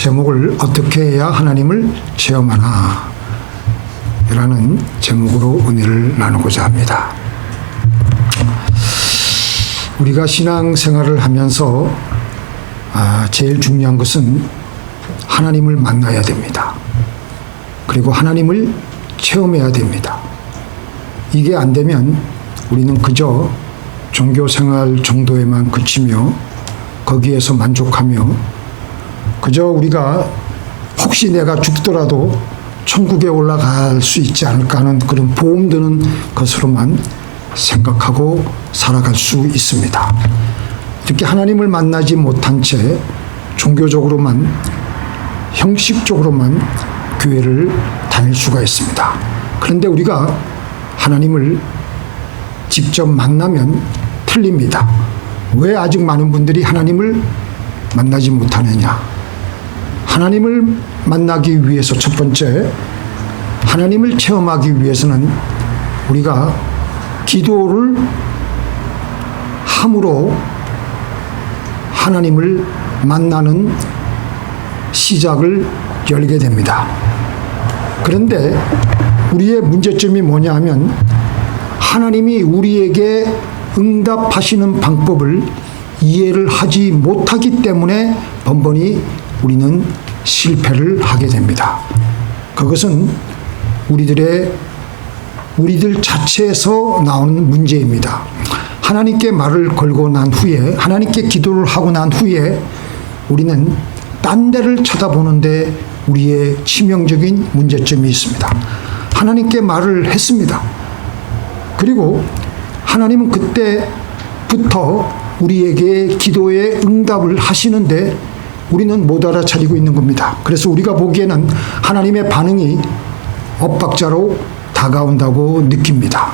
제목을 어떻게 해야 하나님을 체험하나 라는 제목으로 은혜를 나누고자 합니다. 우리가 신앙생활을 하면서 제일 중요한 것은 하나님을 만나야 됩니다. 그리고 하나님을 체험해야 됩니다. 이게 안 되면 우리는 그저 종교생활 정도에만 그치며 거기에서 만족하며 그저 우리가 혹시 내가 죽더라도 천국에 올라갈 수 있지 않을까 하는 그런 보험 드는 것으로만 생각하고 살아갈 수 있습니다. 이렇게 하나님을 만나지 못한 채 종교적으로만 형식적으로만 교회를 다닐 수가 있습니다. 그런데 우리가 하나님을 직접 만나면 틀립니다. 왜 아직 많은 분들이 하나님을 만나지 못하느냐? 하나님을 만나기 위해서 첫 번째, 하나님을 체험하기 위해서는 우리가 기도를 함으로 하나님을 만나는 시작을 열게 됩니다. 그런데 우리의 문제점이 뭐냐 하면 하나님이 우리에게 응답하시는 방법을 이해를 하지 못하기 때문에 번번이 우리는 실패를 하게 됩니다. 그것은 우리들 자체에서 나오는 문제입니다. 하나님께 말을 걸고 난 후에, 하나님께 기도를 하고 난 후에 우리는 딴 데를 쳐다보는데 우리의 치명적인 문제점이 있습니다. 하나님께 말을 했습니다. 그리고 하나님은 그때부터 우리에게 기도에 응답을 하시는데 우리는 못 알아차리고 있는 겁니다. 그래서 우리가 보기에는 하나님의 반응이 엇박자로 다가온다고 느낍니다.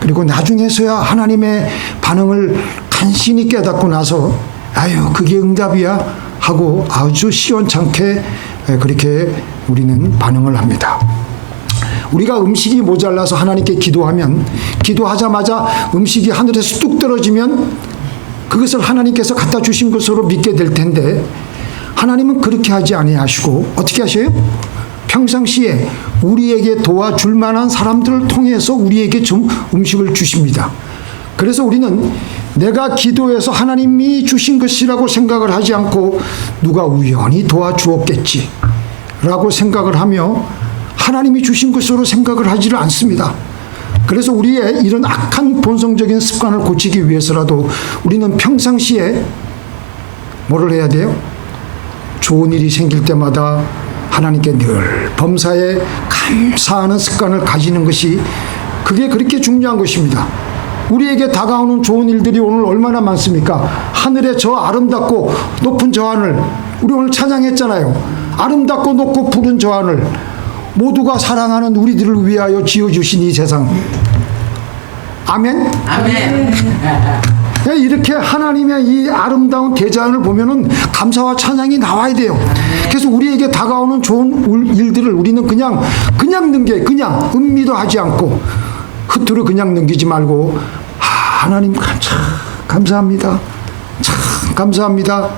그리고 나중에서야 하나님의 반응을 간신히 깨닫고 나서 아유 그게 응답이야 하고 아주 시원찮게 그렇게 우리는 반응을 합니다. 우리가 음식이 모자라서 하나님께 기도하면 기도하자마자 음식이 하늘에서 뚝 떨어지면 그것을 하나님께서 갖다 주신 것으로 믿게 될 텐데 하나님은 그렇게 하지 아니하시고 어떻게 하셔요? 평상시에 우리에게 도와줄 만한 사람들을 통해서 우리에게 좀 음식을 주십니다. 그래서 우리는 내가 기도해서 하나님이 주신 것이라고 생각을 하지 않고 누가 우연히 도와주었겠지 라고 생각을 하며 하나님이 주신 것으로 생각을 하지를 않습니다. 그래서 우리의 이런 악한 본성적인 습관을 고치기 위해서라도 우리는 평상시에 뭐를 해야 돼요? 좋은 일이 생길 때마다 하나님께 늘 범사에 감사하는 습관을 가지는 것이 그게 그렇게 중요한 것입니다. 우리에게 다가오는 좋은 일들이 오늘 얼마나 많습니까? 하늘의 저 아름답고 높은 저 하늘, 우리 오늘 찬양했잖아요. 아름답고 높고 푸른 저 하늘, 모두가 사랑하는 우리들을 위하여 지어주신 이 세상. 아멘? 아멘. 이렇게 하나님의 이 아름다운 대자연을 보면은 감사와 찬양이 나와야 돼요. 그래서 우리에게 다가오는 좋은 일들을 우리는 그냥 넘겨, 그냥 음미도 하지 않고 흐트러 그냥 넘기지 말고 하나님 참 감사합니다. 참 감사합니다.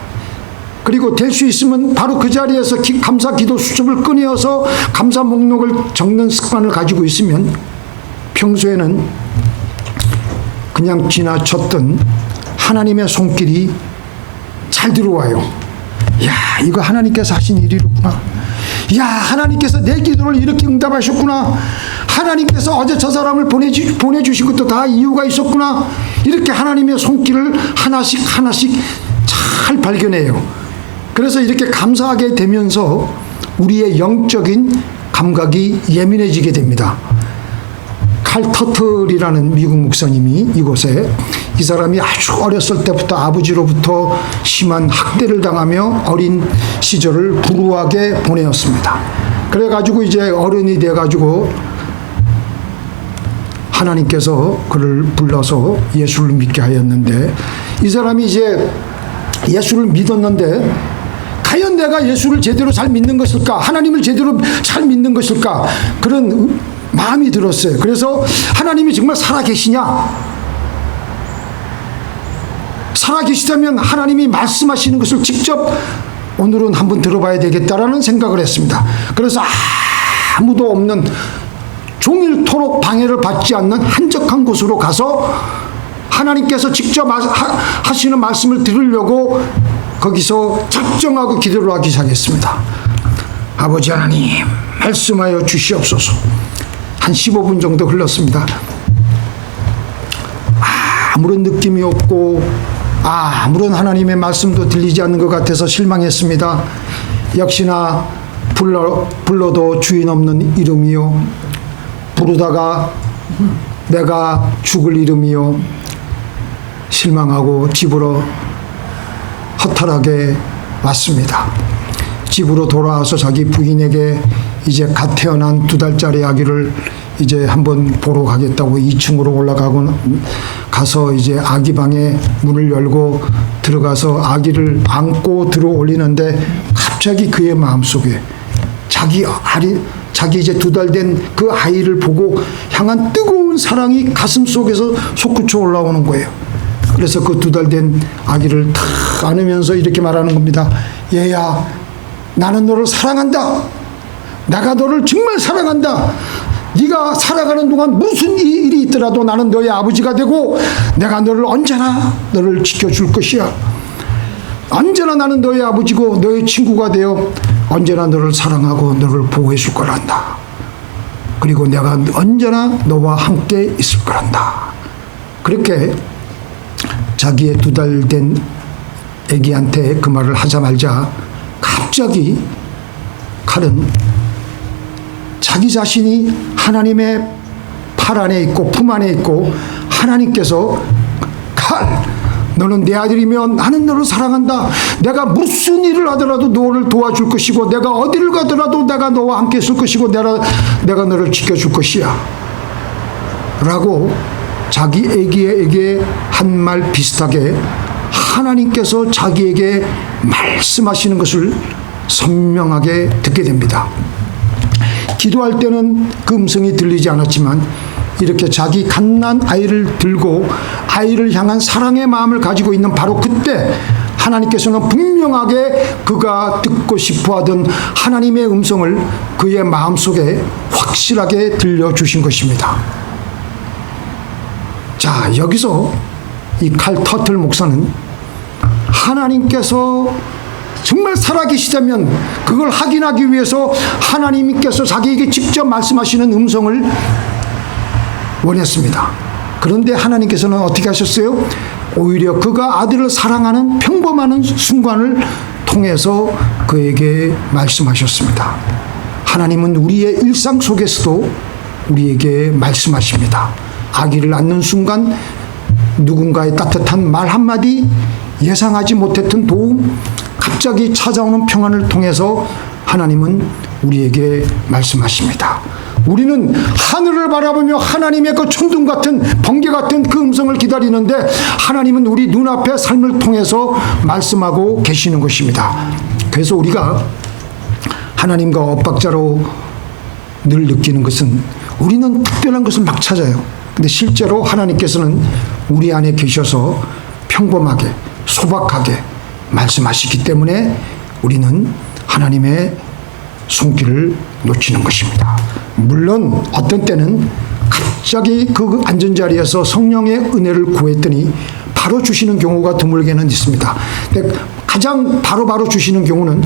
그리고 될 수 있으면 바로 그 자리에서 감사 기도 수첩을 꺼내어서 감사 목록을 적는 습관을 가지고 있으면 평소에는 그냥 지나쳤던 하나님의 손길이 잘 들어와요. 야, 이거 하나님께서 하신 일이구나. 야, 하나님께서 내 기도를 이렇게 응답하셨구나. 하나님께서 어제 저 사람을 보내주신 것도 다 이유가 있었구나. 이렇게 하나님의 손길을 하나씩 잘 발견해요. 그래서 이렇게 감사하게 되면서 우리의 영적인 감각이 예민해지게 됩니다. 칼 터틀이라는 미국 목사님이 이곳에 이 사람이 아주 어렸을 때부터 아버지로부터 심한 학대를 당하며 어린 시절을 불우하게 보내었습니다. 그래가지고 이제 어른이 돼가지고 하나님께서 그를 불러서 예수를 믿게 하였는데 이 사람이 이제 예수를 믿었는데 과연 내가 예수를 제대로 잘 믿는 것일까? 하나님을 제대로 잘 믿는 것일까? 그런 마음이 들었어요. 그래서 하나님이 정말 살아계시냐? 살아계시다면 하나님이 말씀하시는 것을 직접 오늘은 한번 들어봐야 되겠다라는 생각을 했습니다. 그래서 아무도 없는 종일토록 방해를 받지 않는 한적한 곳으로 가서 하나님께서 직접 하시는 말씀을 들으려고 거기서 작정하고 기도를 하기 시작했습니다. 아버지 하나님, 말씀하여 주시옵소서. 한 15분 정도 흘렀습니다. 아무런 느낌이 없고 아무런 하나님의 말씀도 들리지 않는 것 같아서 실망했습니다. 역시나 불러도 주인 없는 이름이요, 부르다가 내가 죽을 이름이요, 실망하고 집으로 허탈하게 왔습니다. 집으로 돌아와서 자기 부인에게 이제 갓 태어난 2달짜리 아기를 이제 한번 보러 가겠다고 2층으로 올라가고 가서 이제 아기 방에 문을 열고 들어가서 아기를 안고 들어 올리는데 갑자기 그의 마음속에 자기 이제 2달 된 그 아이를 보고 향한 뜨거운 사랑이 가슴 속에서 솟구쳐 올라오는 거예요. 그래서 그 2달 된 아기를 탁 안으면서 이렇게 말하는 겁니다. 얘야, 나는 너를 사랑한다. 내가 너를 정말 사랑한다. 네가 살아가는 동안 무슨 일이 있더라도 나는 너의 아버지가 되고 내가 언제나 너를 지켜줄 것이야. 언제나 나는 너의 아버지고 너의 친구가 되어 언제나 너를 사랑하고 너를 보호해 줄 거란다. 그리고 내가 언제나 너와 함께 있을 거란다. 그렇게 자기의 2달 된 아기한테 그 말을 하자마자 갑자기 칼은 자기 자신이 하나님의 팔 안에 있고 품 안에 있고 하나님께서 칼, 너는 내 아들이면 나는 너를 사랑한다. 내가 무슨 일을 하더라도 너를 도와줄 것이고 내가 어디를 가더라도 내가 너와 함께 있을 것이고 내가 너를 지켜줄 것이야 라고 자기 아기에게 한 말 비슷하게 하나님께서 자기에게 말씀하시는 것을 선명하게 듣게 됩니다. 기도할 때는 그 음성이 들리지 않았지만 이렇게 자기 갓난 아이를 들고 아이를 향한 사랑의 마음을 가지고 있는 바로 그때 하나님께서는 분명하게 그가 듣고 싶어하던 하나님의 음성을 그의 마음속에 확실하게 들려주신 것입니다. 자, 여기서 이 칼 터틀 목사는 하나님께서 정말 살아계시다면 그걸 확인하기 위해서 하나님께서 자기에게 직접 말씀하시는 음성을 원했습니다. 그런데 하나님께서는 어떻게 하셨어요? 오히려 그가 아들을 사랑하는 평범한 순간을 통해서 그에게 말씀하셨습니다. 하나님은 우리의 일상 속에서도 우리에게 말씀하십니다. 아기를 낳는 순간 누군가의 따뜻한 말 한마디, 예상하지 못했던 도움, 갑자기 찾아오는 평안을 통해서 하나님은 우리에게 말씀하십니다. 우리는 하늘을 바라보며 하나님의 그 천둥 같은 번개 같은 그 음성을 기다리는데 하나님은 우리 눈앞의 삶을 통해서 말씀하고 계시는 것입니다. 그래서 우리가 하나님과 엇박자로 늘 느끼는 것은 우리는 특별한 것을 막 찾아요. 근데 실제로 하나님께서는 우리 안에 계셔서 평범하게 소박하게 말씀하시기 때문에 우리는 하나님의 손길을 놓치는 것입니다. 물론 어떤 때는 갑자기 그 앉은 자리에서 성령의 은혜를 구했더니 바로 주시는 경우가 드물게는 있습니다. 근데 가장 바로 주시는 경우는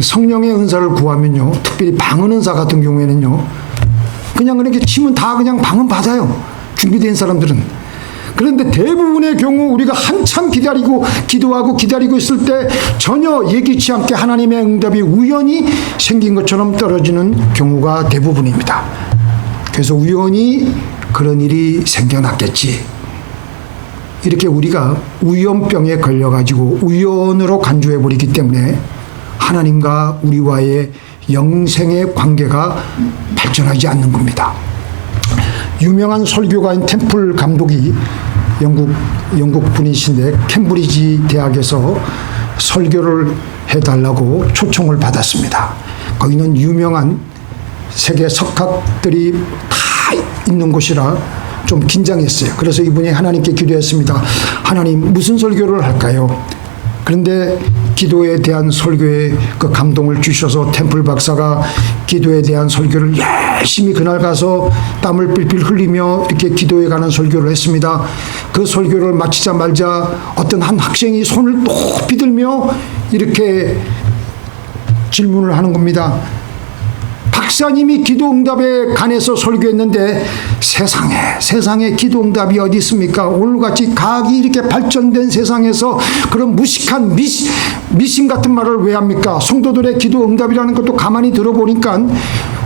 성령의 은사를 구하면요, 특별히 방언 은사 같은 경우에는요, 그냥 그렇게 치면 다 그냥 방언 받아요. 준비된 사람들은. 그런데 대부분의 경우 우리가 한참 기도하고 기다리고 있을 때 전혀 예기치 않게 하나님의 응답이 우연히 생긴 것처럼 떨어지는 경우가 대부분입니다. 그래서 우연히 그런 일이 생겨났겠지. 이렇게 우리가 우연병에 걸려가지고 우연으로 간주해버리기 때문에 하나님과 우리와의 영생의 관계가 발전하지 않는 겁니다. 유명한 설교가인 템플 감독이 영국 분이신데 캠브리지 대학에서 설교를 해달라고 초청을 받았습니다. 거기는 유명한 세계 석학들이 다 있는 곳이라 좀 긴장했어요. 그래서 이분이 하나님께 기도했습니다. 하나님, 무슨 설교를 할까요? 그런데 기도에 대한 설교에 그 감동을 주셔서 템플 박사가 기도에 대한 설교를 열심히 그날 가서 땀을 삘삘 흘리며 이렇게 기도에 가는 설교를 했습니다. 그 설교를 마치자마자 어떤 한 학생이 손을 높이 들며 이렇게 질문을 하는 겁니다. 박사님이 기도응답에 관해서 설교했는데 세상에 기도응답이 어디 있습니까? 오늘같이 과학이 이렇게 발전된 세상에서 그런 무식한 미신 같은 말을 왜 합니까? 성도들의 기도응답이라는 것도 가만히 들어보니까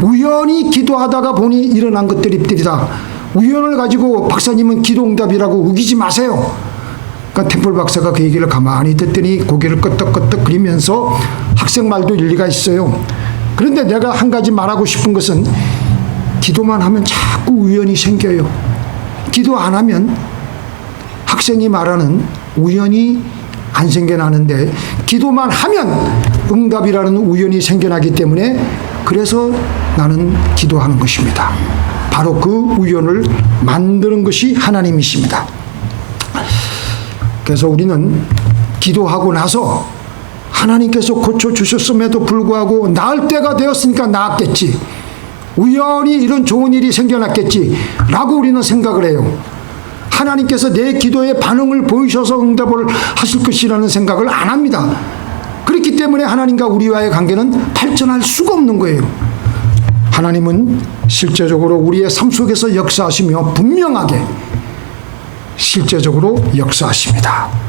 우연히 기도하다가 보니 일어난 것들이다. 우연을 가지고 박사님은 기도응답이라고 우기지 마세요. 그러니까 템플 박사가 그 얘기를 가만히 듣더니 고개를 끄덕끄덕 그리면서 학생 말도 일리가 있어요. 그런데 내가 한 가지 말하고 싶은 것은 기도만 하면 자꾸 우연이 생겨요. 기도 안 하면 학생이 말하는 우연이 안 생겨나는데 기도만 하면 응답이라는 우연이 생겨나기 때문에 그래서 나는 기도하는 것입니다. 바로 그 우연을 만드는 것이 하나님이십니다. 그래서 우리는 기도하고 나서 하나님께서 고쳐주셨음에도 불구하고 나을 때가 되었으니까 나았겠지. 우연히 이런 좋은 일이 생겨났겠지 라고 우리는 생각을 해요. 하나님께서 내 기도에 반응을 보이셔서 응답을 하실 것이라는 생각을 안 합니다. 그렇기 때문에 하나님과 우리와의 관계는 발전할 수가 없는 거예요. 하나님은 실제적으로 우리의 삶 속에서 역사하시며 분명하게 실제적으로 역사하십니다.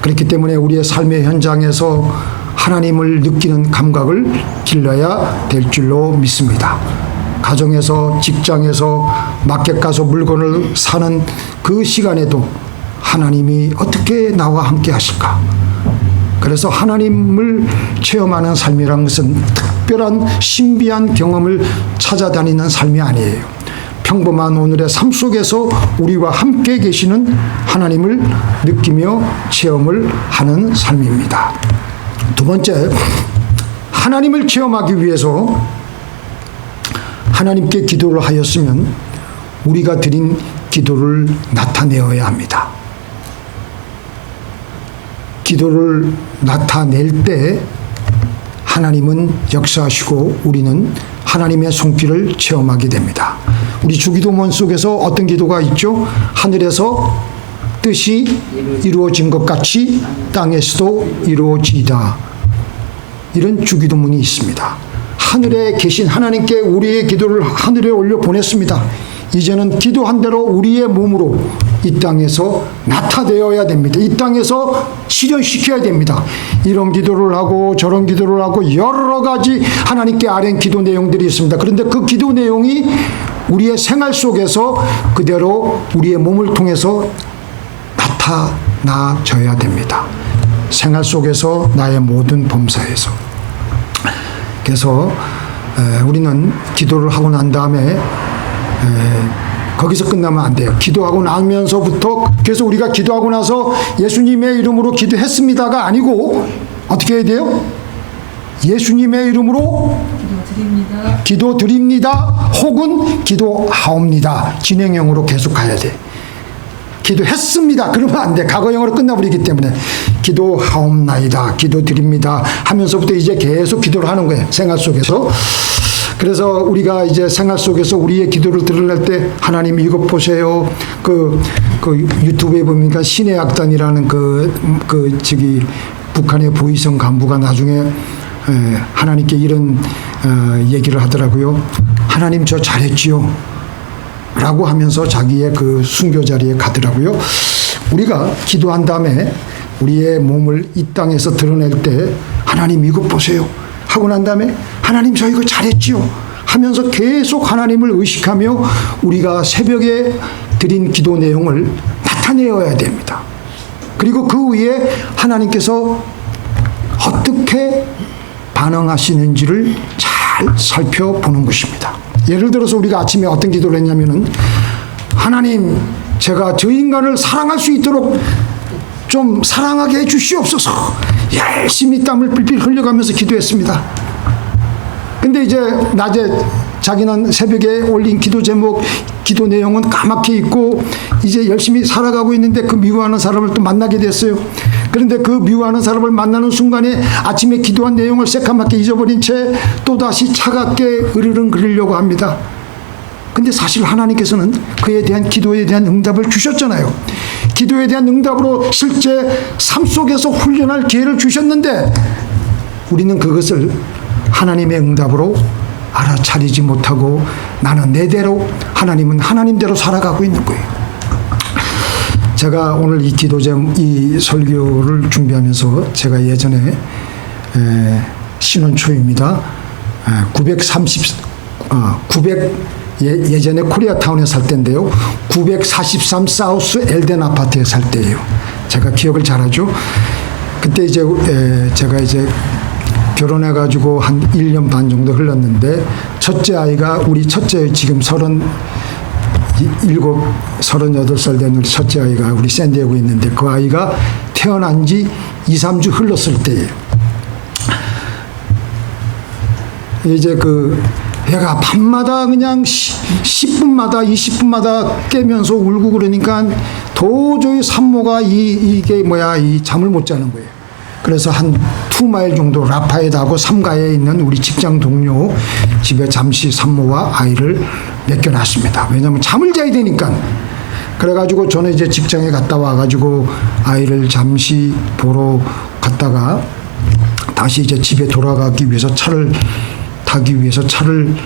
그렇기 때문에 우리의 삶의 현장에서 하나님을 느끼는 감각을 길러야 될 줄로 믿습니다. 가정에서, 직장에서, 마켓 가서 물건을 사는 그 시간에도 하나님이 어떻게 나와 함께 하실까? 그래서 하나님을 체험하는 삶이라는 것은 특별한 신비한 경험을 찾아다니는 삶이 아니에요. 평범한 오늘의 삶 속에서 우리와 함께 계시는 하나님을 느끼며 체험을 하는 삶입니다. 두 번째, 하나님을 체험하기 위해서 하나님께 기도를 하였으면 우리가 드린 기도를 나타내어야 합니다. 기도를 나타낼 때 하나님은 역사하시고 우리는 하나님의 손길을 체험하게 됩니다. 우리 주기도문 속에서 어떤 기도가 있죠? 하늘에서 뜻이 이루어진 것 같이 땅에서도 이루어지이다. 이런 주기도문이 있습니다. 하늘에 계신 하나님께 우리의 기도를 하늘에 올려 보냈습니다. 이제는 기도한 대로 우리의 몸으로 이 땅에서 나타내어야 됩니다. 이 땅에서 실현시켜야 됩니다. 이런 기도를 하고 저런 기도를 하고 여러 가지 하나님께 아뢰는 기도 내용들이 있습니다. 그런데 그 기도 내용이 우리의 생활 속에서 그대로 우리의 몸을 통해서 나타나져야 됩니다. 생활 속에서 나의 모든 범사에서. 그래서 우리는 기도를 하고 난 다음에 거기서 끝나면 안 돼요. 기도하고 나면서부터, 그래서 우리가 기도하고 나서 예수님의 이름으로 기도했습니다가 아니고 어떻게 해야 돼요? 예수님의 이름으로 기도드립니다. 혹은 기도하옵니다. 진행형으로 계속 가야 돼. 기도했습니다. 그러면 안 돼. 과거형으로 끝나버리기 때문에 기도하옵나이다, 기도드립니다 하면서부터 이제 계속 기도를 하는 거예요. 생활 속에서. 그래서 우리가 이제 생활 속에서 우리의 기도를 드러낼 때 하나님 이것 보세요. 그 유튜브에 보니까 신의 악단이라는 북한의 보위성 간부가 나중에 하나님께 이런 얘기를 하더라고요. 하나님 저 잘했지요 라고 하면서 자기의 그 순교 자리에 가더라고요. 우리가 기도한 다음에 우리의 몸을 이 땅에서 드러낼 때 하나님 이것 보세요 하고 난 다음에 하나님 저 이거 잘했지요 하면서 계속 하나님을 의식하며 우리가 새벽에 드린 기도 내용을 나타내어야 됩니다. 그리고 그 위에 하나님께서 어떻게 반응하시는지를 잘 살펴보는 것입니다. 예를 들어서 우리가 아침에 어떤 기도를 했냐면은 하나님 제가 저 인간을 사랑할 수 있도록 좀 사랑하게 해 주시옵소서. 열심히 땀을 삘삘 흘려가면서 기도했습니다. 근데 이제 낮에 자기는 새벽에 올린 기도 제목, 기도 내용은 까맣게 있고 이제 열심히 살아가고 있는데 그 미워하는 사람을 또 만나게 됐어요. 그런데 그 미워하는 사람을 만나는 순간에 아침에 기도한 내용을 새까맣게 잊어버린 채 또다시 차갑게 으르렁거리려고 합니다. 근데 사실 하나님께서는 그에 대한 기도에 대한 응답을 주셨잖아요. 기도에 대한 응답으로 실제 삶 속에서 훈련할 기회를 주셨는데 우리는 그것을 하나님의 응답으로 알아차리지 못하고 나는 내대로, 하나님은 하나님대로 살아가고 있는 거예요. 제가 오늘 이 이 설교를 준비하면서 제가 예전에 신혼 초입니다. 900 예전에 코리아타운에 살 때인데요. 943 사우스 엘덴 아파트에 살 때예요. 제가 기억을 잘하죠. 그때 이제 제가 이제 결혼해가지고 한 1년 반 정도 흘렀는데 첫째 아이가 우리 첫째 지금 38살 된 우리 첫째 아이가 우리 샌디에고에 있는데 그 아이가 태어난 지 2, 3주 흘렀을 때예요. 이제 얘가 밤마다 그냥 10분마다 20분마다 깨면서 울고 그러니까 도저히 산모가 이게 뭐야 이 잠을 못 자는 거예요. 그래서 한 2마일 정도 라파에다하고 삼가에 있는 우리 직장 동료 집에 잠시 산모와 아이를 맡겨놨습니다. 왜냐하면 잠을 자야 되니까. 그래가지고 저는 이제 직장에 갔다 와가지고 아이를 잠시 보러 갔다가 다시 이제 집에 돌아가기 위해서 차를 타기 위해서 차를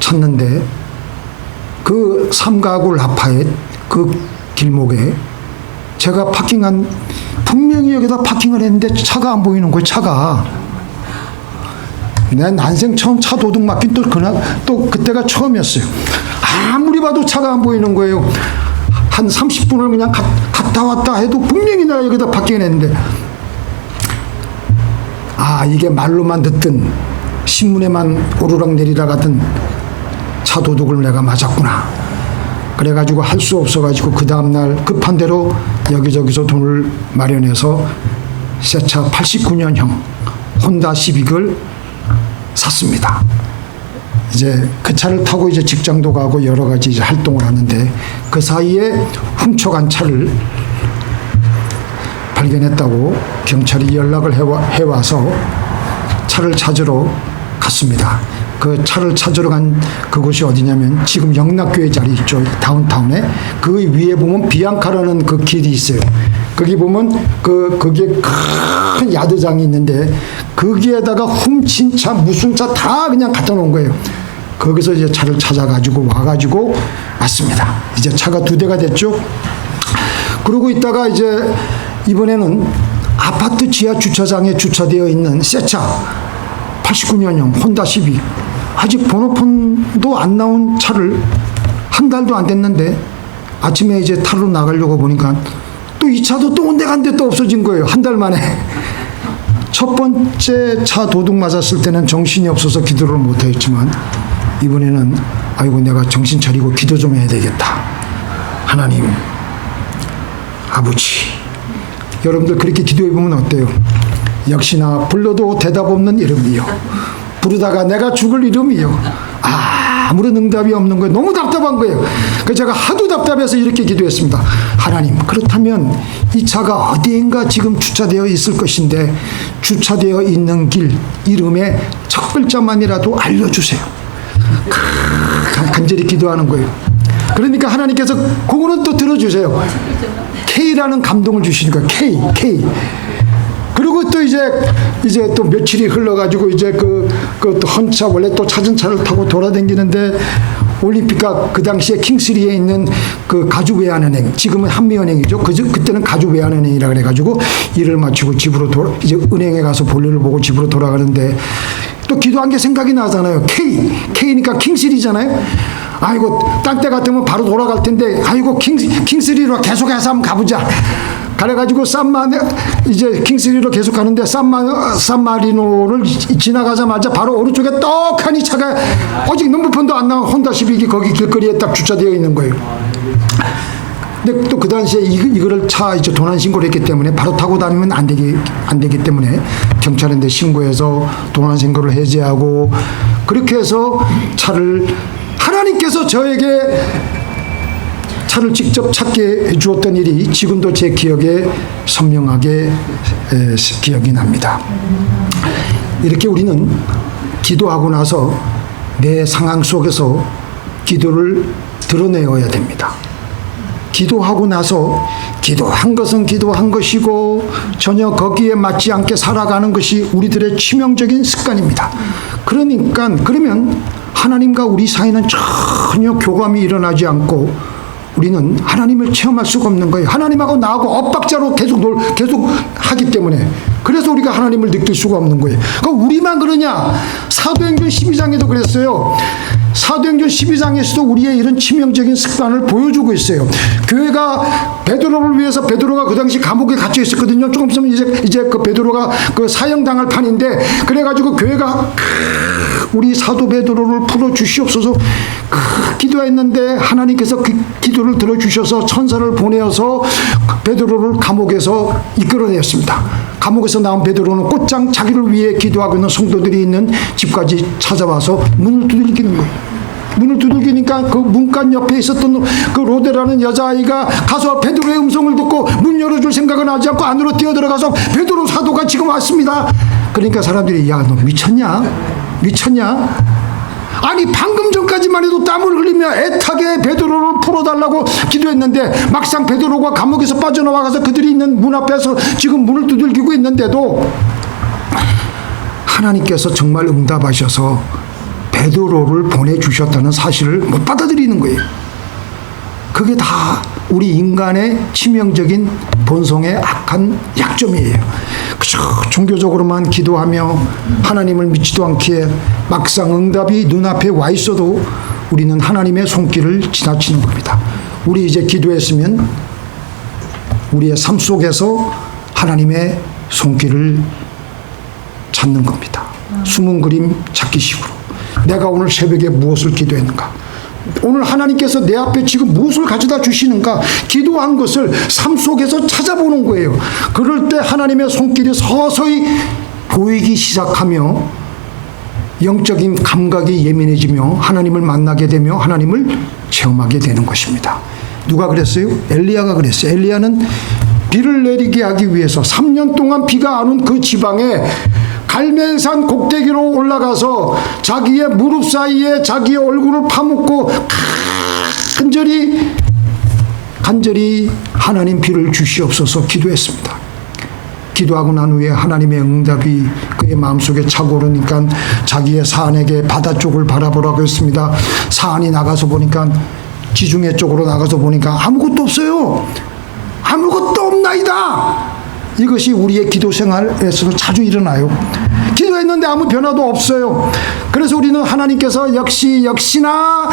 찾는데 그 삼가구 라파에 그 길목에 제가 분명히 여기다 파킹을 했는데 차가 안 보이는 거예요. 차가. 내 난생 처음 차 도둑 맞긴 또 그때가 처음이었어요. 아무리 봐도 차가 안 보이는 거예요. 한 30분을 그냥 갔다 왔다 해도 분명히 내가 여기다 파킹을 했는데 이게 말로만 듣던 신문에만 오르락내리락 하던 차 도둑을 내가 맞았구나. 그래가지고 할 수 없어가지고 그 다음날 급한 대로 여기저기서 돈을 마련해서 새 차 89년형 혼다 시빅을 샀습니다. 이제 그 차를 타고 이제 직장도 가고 여러 가지 이제 활동을 하는데 그 사이에 훔쳐간 차를 발견했다고 경찰이 연락을 해와서 차를 찾으러 갔습니다. 그 차를 찾으러 간 그곳이 어디냐면 지금 영락교회 자리 있죠. 다운타운에. 그 위에 보면 비앙카라는 그 길이 있어요. 거기 보면 거기에 큰 야드장이 있는데 거기에다가 훔친 차 무슨 차 다 그냥 갖다 놓은 거예요. 거기서 이제 차를 찾아가지고 와가지고 왔습니다. 이제 차가 2대가 됐죠. 그러고 있다가 이제 이번에는 아파트 지하 주차장에 주차되어 있는 새 차 89년형 혼다 시빅 아직 번호판도 안 나온 차를 한 달도 안 됐는데 아침에 이제 타러 나가려고 보니까 또 이 차도 또 온데간데 또 없어진 거예요. 한 달 만에. 첫 번째 차 도둑 맞았을 때는 정신이 없어서 기도를 못했지만 이번에는 아이고 내가 정신 차리고 기도 좀 해야 되겠다. 하나님 아버지 여러분들 그렇게 기도해보면 어때요? 역시나 불러도 대답 없는 이름이요. 부르다가 내가 죽을 이름이요. 아무런 응답이 없는 거예요. 너무 답답한 거예요. 그래서 제가 하도 답답해서 이렇게 기도했습니다. 하나님 그렇다면 이 차가 어디인가 지금 주차되어 있을 것인데 주차되어 있는 길 이름의 첫 글자만이라도 알려주세요. 간절히 기도하는 거예요. 그러니까 하나님께서 그거는 또 들어주세요. K라는 감동을 주시는 거예요. K. 그리고 또 이제 또 며칠이 흘러가지고 이제 그 헌차 원래 또 찾은 차를 타고 돌아다니는데 올림픽가 그 당시에 킹스리에 있는 그 가주외환은행 지금은 한미은행이죠. 그때는 가주외환은행이라 그래가지고 일을 마치고 집으로 이제 은행에 가서 볼일을 보고 집으로 돌아가는데 또 기도한 게 생각이 나잖아요. K니까 킹스리잖아요. 아이고 딴 때 같으면 바로 돌아갈 텐데 아이고 킹스리로 계속해서 한번 가보자. 그래가지고 이제 킹스리로 계속 가는데 산마리노를 지나가자마자 바로 오른쪽에 떡하니 차가 오직 넘버폰도 안 나온 혼다 시빅이 거기 길거리에 딱 주차되어 있는 거예요. 근데 또 그 당시에 이거를 차 이제 도난 신고를 했기 때문에 바로 타고 다니면 안 되기 때문에 경찰한테 신고해서 도난 신고를 해제하고 그렇게 해서 차를 하나님께서 저에게 차를 직접 찾게 해주었던 일이 지금도 제 기억에 선명하게 기억이 납니다. 이렇게 우리는 기도하고 나서 내 상황 속에서 기도를 드러내어야 됩니다. 기도하고 나서 기도한 것은 기도한 것이고 전혀 거기에 맞지 않게 살아가는 것이 우리들의 치명적인 습관입니다. 그러면 하나님과 우리 사이는 전혀 교감이 일어나지 않고 우리는 하나님을 체험할 수가 없는 거예요. 하나님하고 나하고 엇박자로 계속 하기 때문에 그래서 우리가 하나님을 느낄 수가 없는 거예요. 그러니까 우리만 그러냐? 사도행전 12장에도 그랬어요. 사도행전 12장에서도 우리의 이런 치명적인 습관을 보여주고 있어요. 교회가 베드로를 위해서 베드로가 그 당시 감옥에 갇혀 있었거든요. 조금 있으면 이제 그 베드로가 그 사형당할 판인데 그래가지고 교회가 우리 사도 베드로를 풀어 주시옵소서 기도했는데 하나님께서 그 기도를 들어주셔서 천사를 보내어서 베드로를 감옥에서 이끌어냈습니다. 감옥에서 나온 베드로는 곧장 자기를 위해 기도하고 있는 성도들이 있는 집까지 찾아와서 문을 두들기는 거예요. 문을 두들기니까 그 문간 옆에 있었던 그 로데라는 여자아이가 가서 베드로의 음성을 듣고 문 열어줄 생각은 하지 않고 안으로 뛰어들어가서 베드로 사도가 지금 왔습니다. 그러니까 사람들이 야, 너 미쳤냐? 아니 방금 전까지만 해도 땀을 흘리며 애타게 베드로를 풀어달라고 기도했는데 막상 베드로가 감옥에서 빠져나와서 그들이 있는 문 앞에서 지금 문을 두들기고 있는데도 하나님께서 정말 응답하셔서 베드로를 보내주셨다는 사실을 못 받아들이는 거예요. 그게 다 우리 인간의 치명적인 본성의 악한 약점이에요. 그저 종교적으로만 기도하며 하나님을 믿지도 않기에 막상 응답이 눈앞에 와 있어도 우리는 하나님의 손길을 지나치는 겁니다. 우리 이제 기도했으면 우리의 삶 속에서 하나님의 손길을 찾는 겁니다. 숨은 그림 찾기식으로. 내가 오늘 새벽에 무엇을 기도했는가? 오늘 하나님께서 내 앞에 지금 무엇을 가져다 주시는가? 기도한 것을 삶 속에서 찾아보는 거예요. 그럴 때 하나님의 손길이 서서히 보이기 시작하며 영적인 감각이 예민해지며 하나님을 만나게 되며 하나님을 체험하게 되는 것입니다. 누가 그랬어요? 엘리야가 그랬어요. 엘리야는 비를 내리게 하기 위해서 3년 동안 비가 안 온 그 지방에 갈멜산 꼭대기로 올라가서 자기의 무릎 사이에 자기의 얼굴을 파묻고 간절히 하나님 비를 주시옵소서 기도했습니다. 기도하고 난 후에 하나님의 응답이 그의 마음속에 차고 오르니까 자기의 사안에게 바다 쪽을 바라보라고 했습니다. 사안이 나가서 보니까 지중해 쪽으로 나가서 보니까 아무것도 없어요. 아무것도 없나이다. 이것이 우리의 기도 생활에서도 자주 일어나요. 기도했는데 아무 변화도 없어요. 그래서 우리는 하나님께서 역시나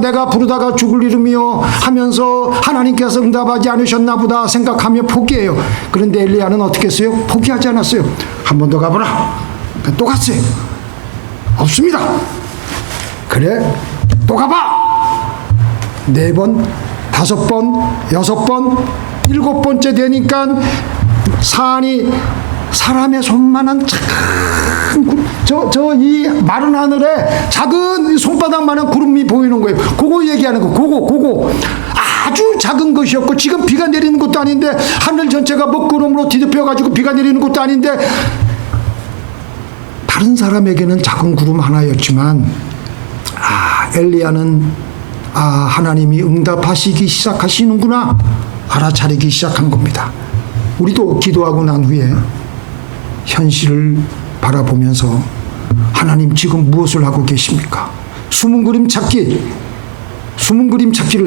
내가 부르다가 죽을 이름이요 하면서 하나님께서 응답하지 않으셨나 보다 생각하며 포기해요. 그런데 엘리야는 어떻게 했어요? 포기하지 않았어요. 한 번 더 가보라. 또 갔어요. 없습니다. 그래 또 가봐. 4번, 5번, 6번, 7번째 되니까 사안이 사람의 손만한 이 마른 하늘에 작은 손바닥만한 구름이 보이는 거예요. 그거 얘기하는 거. 그거 아주 작은 것이었고 지금 비가 내리는 것도 아닌데 하늘 전체가 먹구름으로 뒤덮여가지고 비가 내리는 것도 아닌데 다른 사람에게는 작은 구름 하나였지만 엘리야는 하나님이 응답하시기 시작하시는구나 알아차리기 시작한 겁니다. 우리도 기도하고 난 후에 현실을 바라보면서 하나님 지금 무엇을 하고 계십니까? 숨은 그림 찾기를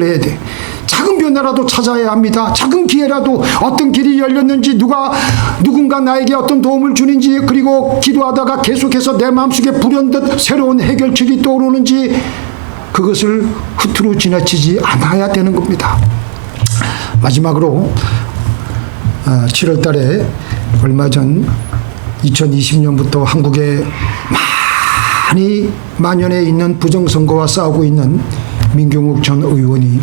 해야 돼. 작은 변화라도 찾아야 합니다. 작은 기회라도 어떤 길이 열렸는지 누군가 나에게 어떤 도움을 주는지 그리고 기도하다가 계속해서 내 마음속에 불현듯 새로운 해결책이 떠오르는지 그것을 흐트러 지나치지 않아야 되는 겁니다. 마지막으로 7월 달에 얼마 전 2020년부터 한국에 많이 만연해 있는 부정선거와 싸우고 있는 민경욱 전 의원이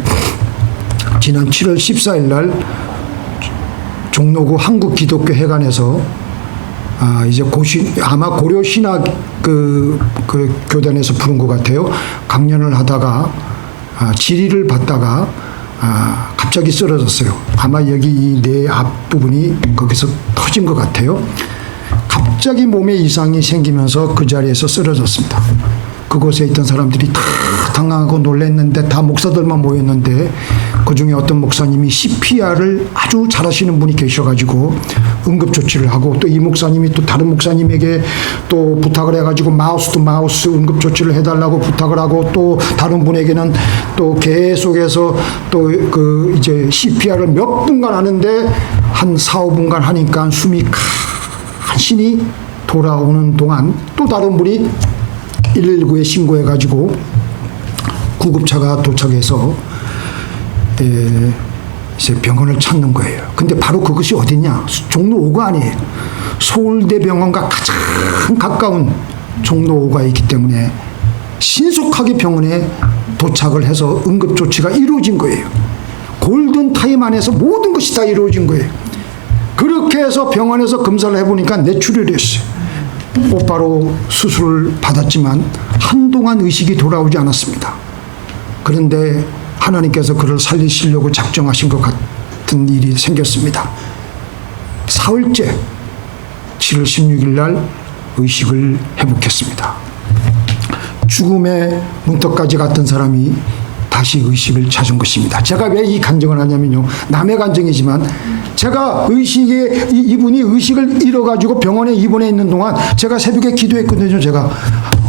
지난 7월 14일 날 종로구 한국기독교회관에서 이제 아마 고려신학 그 교단에서 부른 것 같아요. 강연을 하다가 지리를 받다가 갑자기 쓰러졌어요. 아마 여기 이 뇌 앞부분이 거기서 터진 것 같아요. 갑자기 몸에 이상이 생기면서 그 자리에서 쓰러졌습니다. 그곳에 있던 사람들이 다 당황하고 놀랐는데 다 목사들만 모였는데 그중에 어떤 목사님이 CPR을 아주 잘하시는 분이 계셔가지고 응급조치를 하고 또 이 목사님이 또 다른 목사님에게 또 부탁을 해가지고 마우스 투 마우스 응급조치를 해달라고 부탁을 하고 또 다른 분에게는 또 계속해서 또 그 이제 CPR을 몇 분간 하는데 한 4, 5분간 하니까 숨이 간신히 돌아오는 동안 또 다른 분이 119에 신고해가지고 구급차가 도착해서 이제 병원을 찾는 거예요. 근데 바로 그것이 어디냐? 종로 5가 아니에요. 서울대병원과 가장 가까운 종로 5가 있기 때문에 신속하게 병원에 도착을 해서 응급조치가 이루어진 거예요. 골든타임 안에서 모든 것이 다 이루어진 거예요. 그렇게 해서 병원에서 검사를 해보니까 뇌출혈이 했어요. 곧바로 수술을 받았지만 한동안 의식이 돌아오지 않았습니다. 그런데 하나님께서 그를 살리시려고 작정하신 것 같은 일이 생겼습니다. 사흘째 7월 16일 날 의식을 회복했습니다. 죽음의 문턱까지 갔던 사람이 다시 의식을 찾은 것입니다. 제가 왜 이 간증을 하냐면요. 남의 간증이지만 제가 이분이 의식을 잃어가지고 병원에 입원해 있는 동안 제가 새벽에 기도했거든요. 제가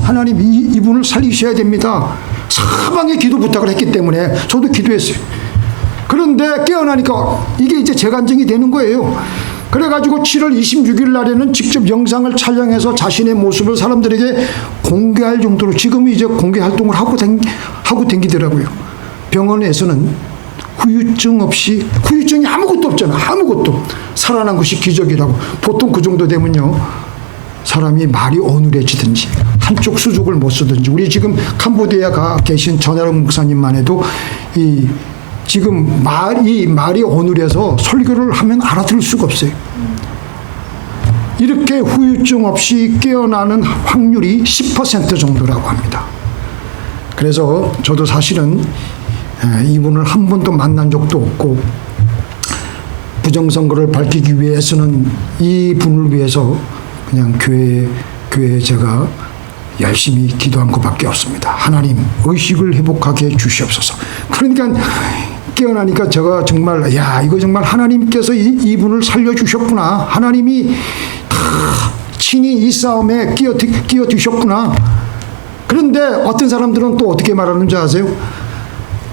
하나님 이분을 살리셔야 됩니다. 사방에 기도 부탁을 했기 때문에 저도 기도했어요. 그런데 깨어나니까 이게 이제 제 간증이 되는 거예요. 그래가지고 7월 26일 날에는 직접 영상을 촬영해서 자신의 모습을 사람들에게 공개할 정도로 지금 이제 공개 활동을 하고 댕기더라고요. 병원에서는 후유증이 아무것도 없잖아. 아무것도. 살아난 것이 기적이라고. 보통 그 정도 되면요. 사람이 말이 어눌해지든지 한쪽 수족을 못 쓰든지 우리 지금 캄보디아에 가 계신 전하룡 목사님만 해도 지금 말이 어눌해서 설교를 하면 알아들을 수가 없어요. 이렇게 후유증 없이 깨어나는 확률이 10% 정도라고 합니다. 그래서 저도 사실은 이분을 한 번도 만난 적도 없고 부정선거를 밝히기 위해서는 이분을 위해서 그냥 교회에 제가 열심히 기도한 것밖에 없습니다. 하나님 의식을 회복하게 해 주시옵소서. 그러니까 깨어나니까 제가 정말 이거 정말 하나님께서 이분을 살려주셨구나. 하나님이 다 친히 이 싸움에 끼어드셨구나. 그런데 어떤 사람들은 또 어떻게 말하는지 아세요?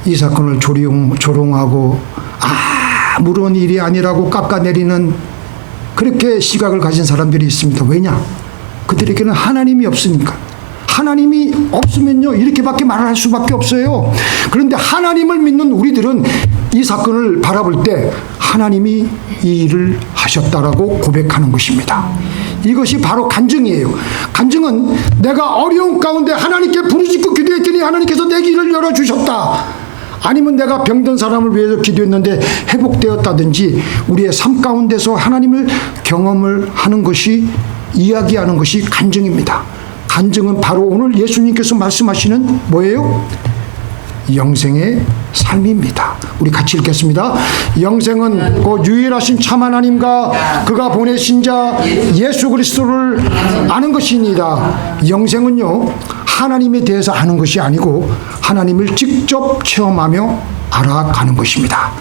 이 사건을 조롱하고 아무런 일이 아니라고 깎아내리는 그렇게 시각을 가진 사람들이 있습니다. 왜냐? 그들에게는 하나님이 없으니까. 하나님이 없으면요 이렇게밖에 말을 할 수밖에 없어요. 그런데 하나님을 믿는 우리들은 이 사건을 바라볼 때 하나님이 이 일을 하셨다라고 고백하는 것입니다. 이것이 바로 간증이에요. 간증은 내가 어려운 가운데 하나님께 부르짖고 기도했더니 하나님께서 내 길을 열어주셨다. 아니면 내가 병든 사람을 위해서 기도했는데 회복되었다든지 우리의 삶 가운데서 하나님을 경험을 하는 것이 이야기하는 것이 간증입니다. 간증은 바로 오늘 예수님께서 말씀하시는 뭐예요? 영생의 삶입니다. 우리 같이 읽겠습니다. 영생은 그 유일하신 참 하나님과 그가 보내신 자 예수 그리스도를 아는 것이니이다. 영생은요 하나님에 대해서 아는 것이 아니고 하나님을 직접 체험하며 알아가는 것입니다.